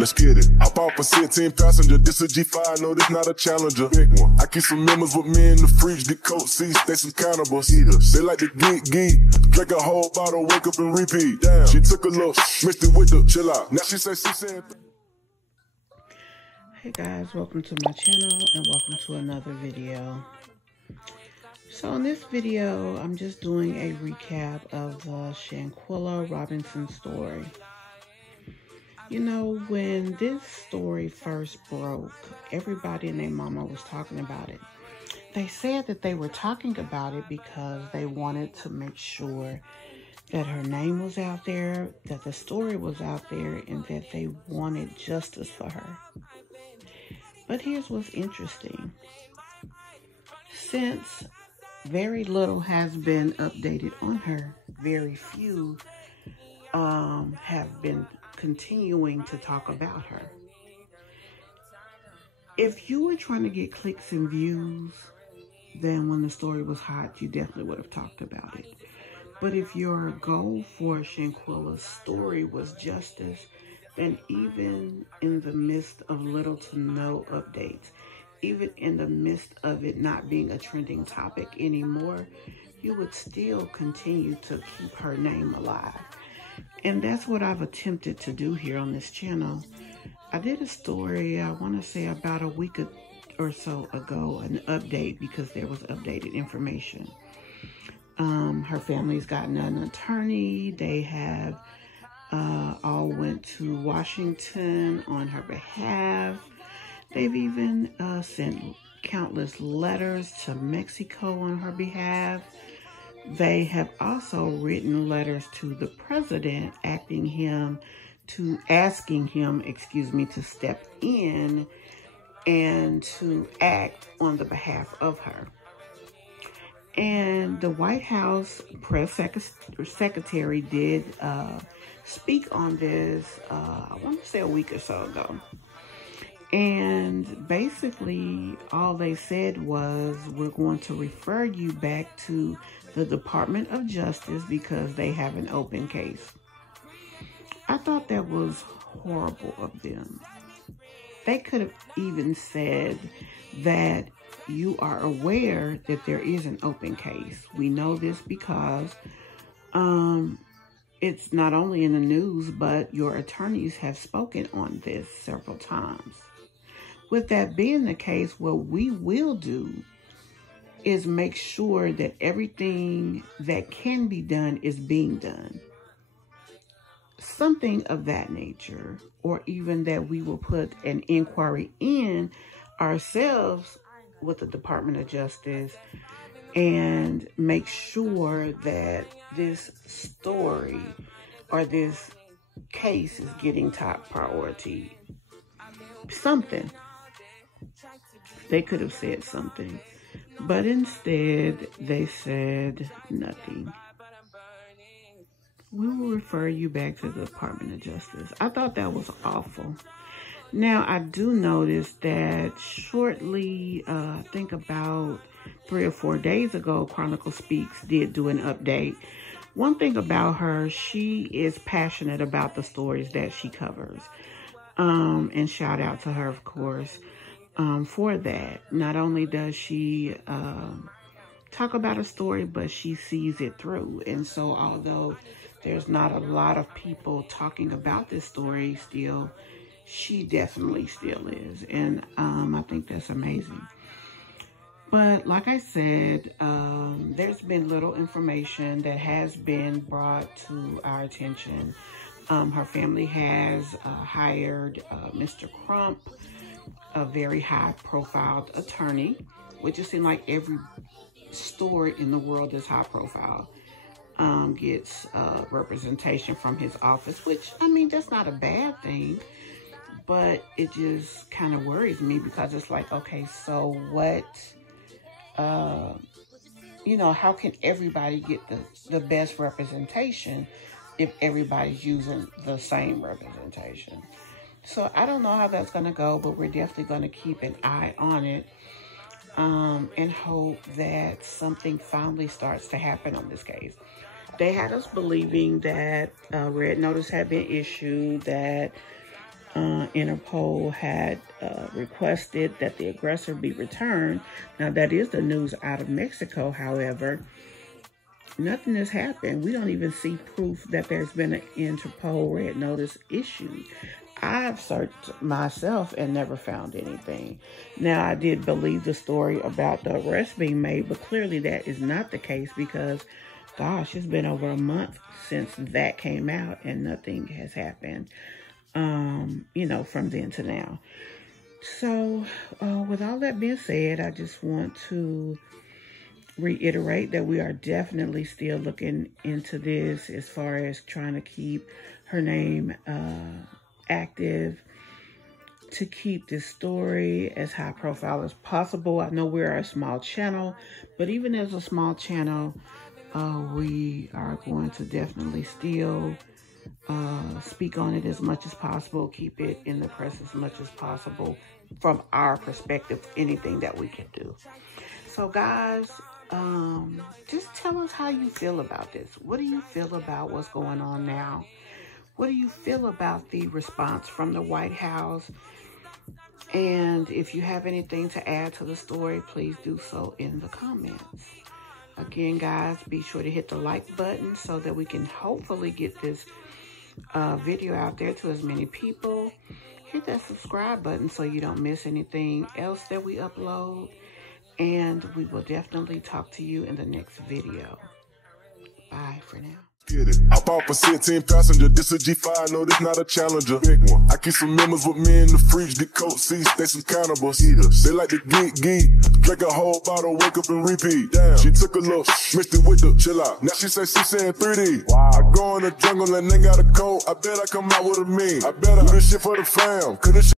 Let's get it. Hop off a 16 passenger. This a G5, no, this not a Challenger. Big one. I keep some members with me in the fridge. The coat seats, they some cannibals. Eaters. They like to geek. Drink a whole bottle, wake up and repeat. Damn. She took a look, mixed it with the chill out. Now she said. Hey guys, welcome to my channel and welcome to another video. So in this video, I'm just doing a recap of the Shanquilla Robinson story. You know, when this story first broke, everybody and their mama was talking about it. They said that they were talking about it because they wanted to make sure that her name was out there, that the story was out there, and that they wanted justice for her. But here's what's interesting. Since very little has been updated on her, very few have been continuing to talk about her. If you were trying to get clicks and views, then when the story was hot, you definitely would have talked about it. But if your goal for Shanquilla's story was justice, then even in the midst of little to no updates, even in the midst of it not being a trending topic anymore, you would still continue to keep her name alive. And that's what I've attempted to do here on this channel. I did a story, I want to say about a week or so ago, an update, because there was updated information. Her family's gotten an attorney. They have all went to Washington on her behalf. They've even sent countless letters to Mexico on her behalf. They have also written letters to the president asking him, to step in and to act on the behalf of her. And the White House press secretary did speak on this, I want to say a week or so ago. And basically, all they said was, we're going to refer you back to the Department of Justice because they have an open case. I thought that was horrible of them. They could have even said that you are aware that there is an open case. We know this because it's not only in the news, but your attorneys have spoken on this several times. With that being the case, what we will do is make sure that everything that can be done is being done. Something of that nature, or even that we will put an inquiry in ourselves with the Department of Justice and make sure that this story or this case is getting top priority. Something. They could have said something, but instead they said nothing. We will refer you back to the Department of Justice. I thought that was awful. Now, I do notice that shortly, I think about 3 or 4 days ago, Chronicle Speaks did do an update. One thing about her, she is passionate about the stories that she covers. And shout out to her, of course, for that. Not only does she talk about a story, but she sees it through. And so although there's not a lot of people talking about this story still, she definitely still is. And I think that's amazing. But like I said, there's been little information that has been brought to our attention. Her family has hired Mr. Crump, a very high-profile attorney, which it seems like every story in the world is high-profile. Gets representation from his office, which, I mean, that's not a bad thing, but it just kind of worries me because it's like, okay, so what, you know, how can everybody get the best representation if everybody's using the same representation? So I don't know how that's going to go, but we're definitely going to keep an eye on it and hope that something finally starts to happen on this case. They had us believing that red notice had been issued, that Interpol had requested that the aggressor be returned. Now, that is the news out of Mexico. However, nothing has happened. We don't even see proof that there's been an Interpol red notice issued. I've searched myself and never found anything. Now, I did believe the story about the arrest being made, but clearly that is not the case because, gosh, it's been over a month since that came out and nothing has happened, you know, from then to now. So, with all that being said, I just want to reiterate that we are definitely still looking into this as far as trying to keep her name active, to keep this story as high profile as possible. I know we're a small channel, but even as a small channel, we are going to definitely still speak on it as much as possible, keep it in the press as much as possible from our perspective, anything that we can do. So guys, just tell us how you feel about this. What do you feel about what's going on now? What do you feel about the response from the White House? And if you have anything to add to the story, please do so in the comments. Again, guys, be sure to hit the like button so that we can hopefully get this video out there to as many people. Hit that subscribe button so you don't miss anything else that we upload. And we will definitely talk to you in the next video. Bye for now. Get it. Hop off a 16 passenger, this a G5, no, this not a Challenger. Big one. I keep some members with me in the fridge, the coat seats, they some cannibals. Eaters. They like to geek, drink a whole bottle, wake up and repeat. Damn, she took a look, mixed it with the chill out. Now she say she saying 3D. Wow. I go in the jungle and they got a coat, I bet I come out with a mean. I bet I do this shit for the fam, cause this shit